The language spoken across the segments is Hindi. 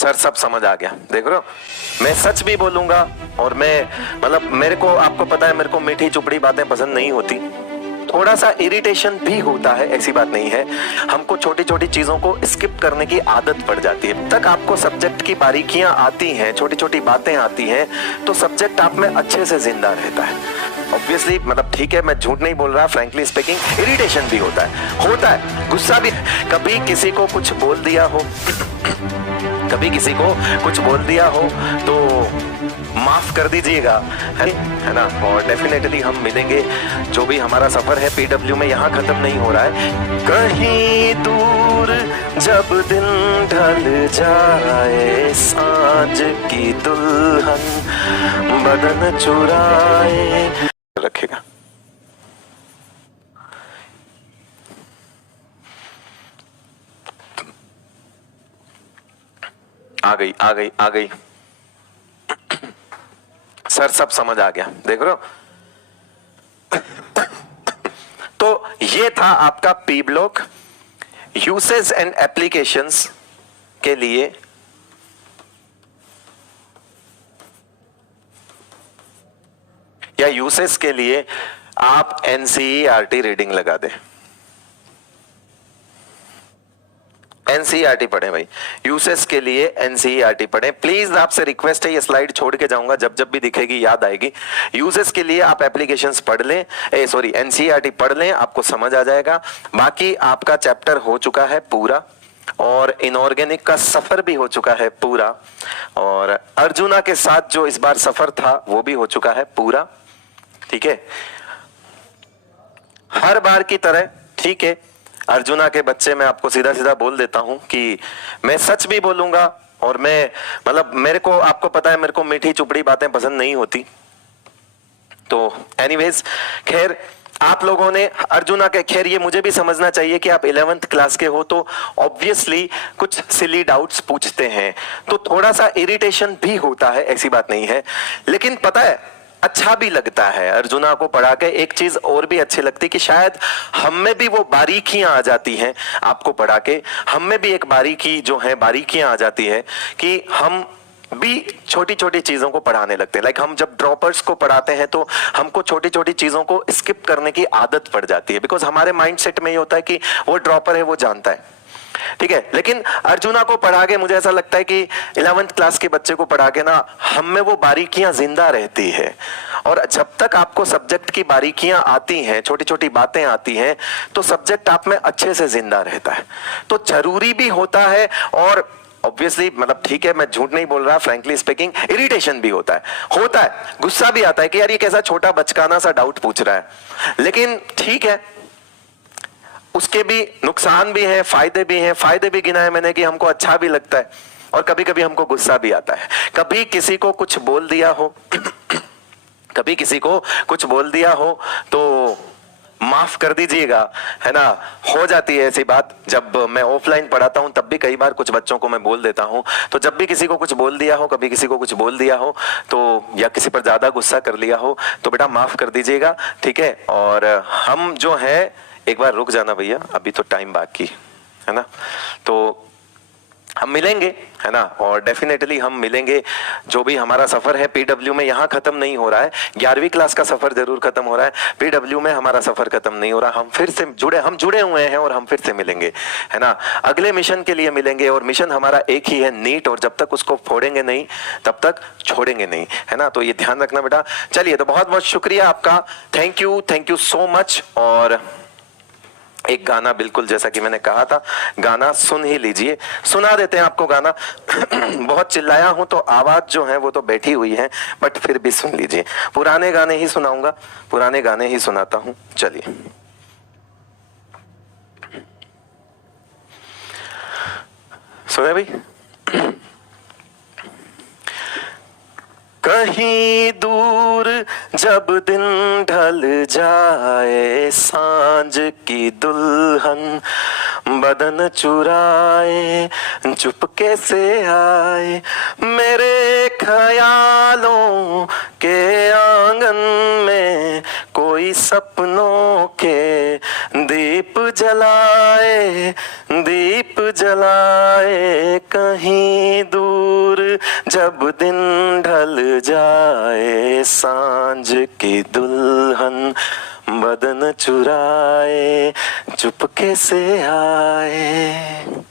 सर सब समझ आ गया। देख रहे हो, मैं सच भी बोलूंगा और मैं मतलब मेरे को, आपको पता है मेरे को मीठी चुपड़ी बातें पसंद नहीं होती, थोड़ा सा इरिटेशन भी होता है, ऐसी बात नहीं है। हमको छोटी छोटी चीजों को स्किप करने की आदत पड़ जाती है। तक आपको सब्जेक्ट की बारीकियां आती हैं, छोटी छोटी बातें आती हैं, तो सब्जेक्ट आप में अच्छे से जिंदा रहता है। ऑब्वियसली मतलब ठीक है, मैं झूठ नहीं बोल रहा, फ्रैंकली स्पीकिंग इरिटेशन भी होता है, गुस्सा भी। कभी किसी को कुछ बोल दिया हो कभी किसी को कुछ बोल दिया हो तो माफ कर दीजिएगा, है ना। और डेफिनेटली हम मिलेंगे, जो भी हमारा सफर है पीडब्ल्यू में यहाँ खत्म नहीं हो रहा है। कहीं दूर जब दिन ढल जाए, सांझ की दुल्हन बदन चुराए रखेगा। आ गई सर सब समझ आ गया। देख रहे हो, तो ये था आपका P block usage and applications के लिए। या यूसेज के लिए आप एनसीईआरटी रीडिंग लगा दें, एनसीईआरटी पढ़ें भाई, यूसेस के लिए एनसीईआरटी पढ़ें। प्लीज आपसे रिक्वेस्ट है, ये स्लाइड छोड़ के जाऊंगा, जब जब भी दिखेगी याद आएगी। यूसेस के लिए आप एप्लीकेशंस पढ़ लें, एनसीईआरटी पढ़ लें, आपको समझ आ जाएगा। बाकी आपका चैप्टर हो चुका है पूरा, और इनऑर्गेनिक का सफर भी हो चुका है पूरा, और अर्जुना के साथ जो इस बार सफर था वो भी हो चुका है पूरा। ठीक है, हर बार की तरह। ठीक है, अर्जुना के बच्चे, मैं आपको सीधा सीधा बोल देता हूं कि मैं सच भी बोलूंगा और मैं मतलब मेरे को, आपको पता है मेरे को मीठी चुपड़ी बातें पसंद नहीं होती। तो एनीवेज, खैर आप लोगों ने अर्जुना के, खैर ये मुझे भी समझना चाहिए कि आप 11th क्लास के हो तो ऑब्वियसली कुछ सिली डाउट्स पूछते हैं, तो थोड़ा सा इरिटेशन भी होता है, ऐसी बात नहीं है। लेकिन पता है अच्छा भी लगता है अर्जुना को पढ़ा के। एक चीज और भी अच्छी लगती कि शायद हम में भी वो बारीकियां आ जाती हैं, आपको पढ़ा के हम में भी एक बारीकी जो है, बारीकियां आ जाती है कि हम भी छोटी छोटी चीजों को पढ़ाने लगते हैं। लाइक हम जब ड्रॉपर्स को पढ़ाते हैं तो हमको छोटी छोटी चीजों को स्किप करने की आदत पड़ जाती है, बिकॉज हमारे माइंडसेट में ये होता है कि वो ड्रॉपर है, वो जानता है। ठीक है, लेकिन अर्जुना को पढ़ा के मुझे ऐसा लगता है कि 11th क्लास के बच्चे को पढ़ा के ना, हम में वो बारीकियां जिंदा रहती है। और जब तक आपको सब्जेक्ट की बारीकियां आती हैं, छोटी छोटी बातें आती हैं, तो सब्जेक्ट आप में अच्छे से जिंदा रहता है। तो जरूरी भी होता है, और ऑब्वियसली मतलब ठीक है, मैं झूठ नहीं बोल रहा, फ्रैंकली स्पीकिंग इरिटेशन भी होता है, गुस्सा भी आता है कि यार ये कैसा छोटा बचकाना सा डाउट पूछ रहा है। लेकिन ठीक है, उसके भी नुकसान भी हैं, फायदे भी हैं। फायदे भी गिना है मैंने कि हमको अच्छा भी लगता है, और कभी कभी हमको गुस्सा भी आता है। कभी किसी को कुछ बोल दिया हो कभी किसी को कुछ बोल दिया हो तो माफ कर दीजिएगा, है ना। हो जाती है ऐसी बात, जब मैं ऑफलाइन पढ़ाता हूं तब भी कई बार कुछ बच्चों को मैं बोल देता हूं। तो जब भी किसी को कुछ बोल दिया हो, कभी किसी को कुछ बोल दिया हो तो, या किसी पर ज्यादा गुस्सा कर लिया हो तो बेटा माफ कर दीजिएगा, ठीक है। और हम जो है, एक बार रुक जाना भैया, अभी तो टाइम बाकी है ना, तो हम मिलेंगे, है ना। और डेफिनेटली हम मिलेंगे, जो भी हमारा सफर है पीडब्ल्यू में यहाँ खत्म नहीं हो रहा है। 11वीं क्लास का सफर जरूर खत्म हो रहा है, पीडब्ल्यू में हमारा सफर खत्म नहीं हो रहा। हम फिर से हम जुड़े हुए हैं और हम फिर से मिलेंगे, है ना। अगले मिशन के लिए मिलेंगे, और मिशन हमारा एक ही है, नीट, और जब तक उसको फोड़ेंगे नहीं तब तक छोड़ेंगे नहीं, है ना। तो ये ध्यान रखना बेटा। चलिए, तो बहुत बहुत शुक्रिया आपका, थैंक यू सो मच। और एक गाना, बिल्कुल जैसा कि मैंने कहा था, गाना सुन ही लीजिए, सुना देते हैं आपको गाना। बहुत चिल्लाया हूं तो आवाज जो है वो तो बैठी हुई है, बट फिर भी सुन लीजिए। पुराने गाने ही सुनाऊंगा, पुराने गाने ही सुनाता हूं। चलिए, सुने भाई। कहीं दूर जब दिन ढल जाए, सांझ की दुल्हन बदन चुराए, चुपके से आए मेरे ख्यालों के आंगन में, कोई सपनों के दीप जलाए, दीप जलाए कहीं दूर, जब दिन ढल जाए सांझ की दुल्हन बदन चुराए चुपके से आए।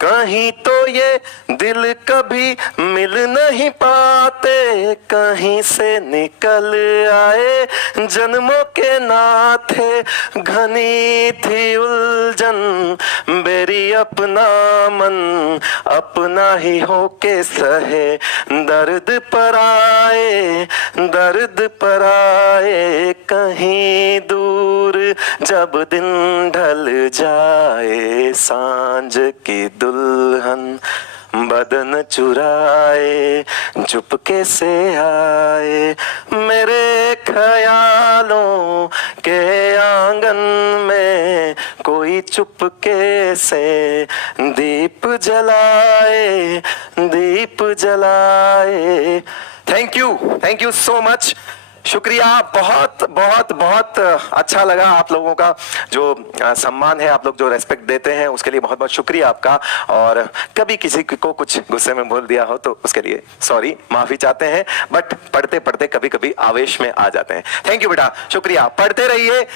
कहीं तो ये दिल कभी मिल नहीं पाते, कहीं से निकल आए जन्मों के नाते, घनी थी उलझन बेरी अपना मन, अपना ही होके सहे दर्द पर आए, दर्द पर आए कहीं दूर, जब दिन ढल जाए सांझ की दुल्हन बदन चुराए चुपके से आए। मेरे ख्यालों के आंगन में कोई चुपके से दीप जलाए, दीप जलाए। थैंक यू सो मच, शुक्रिया। बहुत बहुत बहुत अच्छा लगा आप लोगों का जो सम्मान है, आप लोग जो रेस्पेक्ट देते हैं उसके लिए बहुत बहुत शुक्रिया आपका। और कभी किसी को कुछ गुस्से में बोल दिया हो तो उसके लिए सॉरी, माफी चाहते हैं, बट पढ़ते पढ़ते कभी कभी आवेश में आ जाते हैं। थैंक यू बेटा, शुक्रिया, पढ़ते रहिए।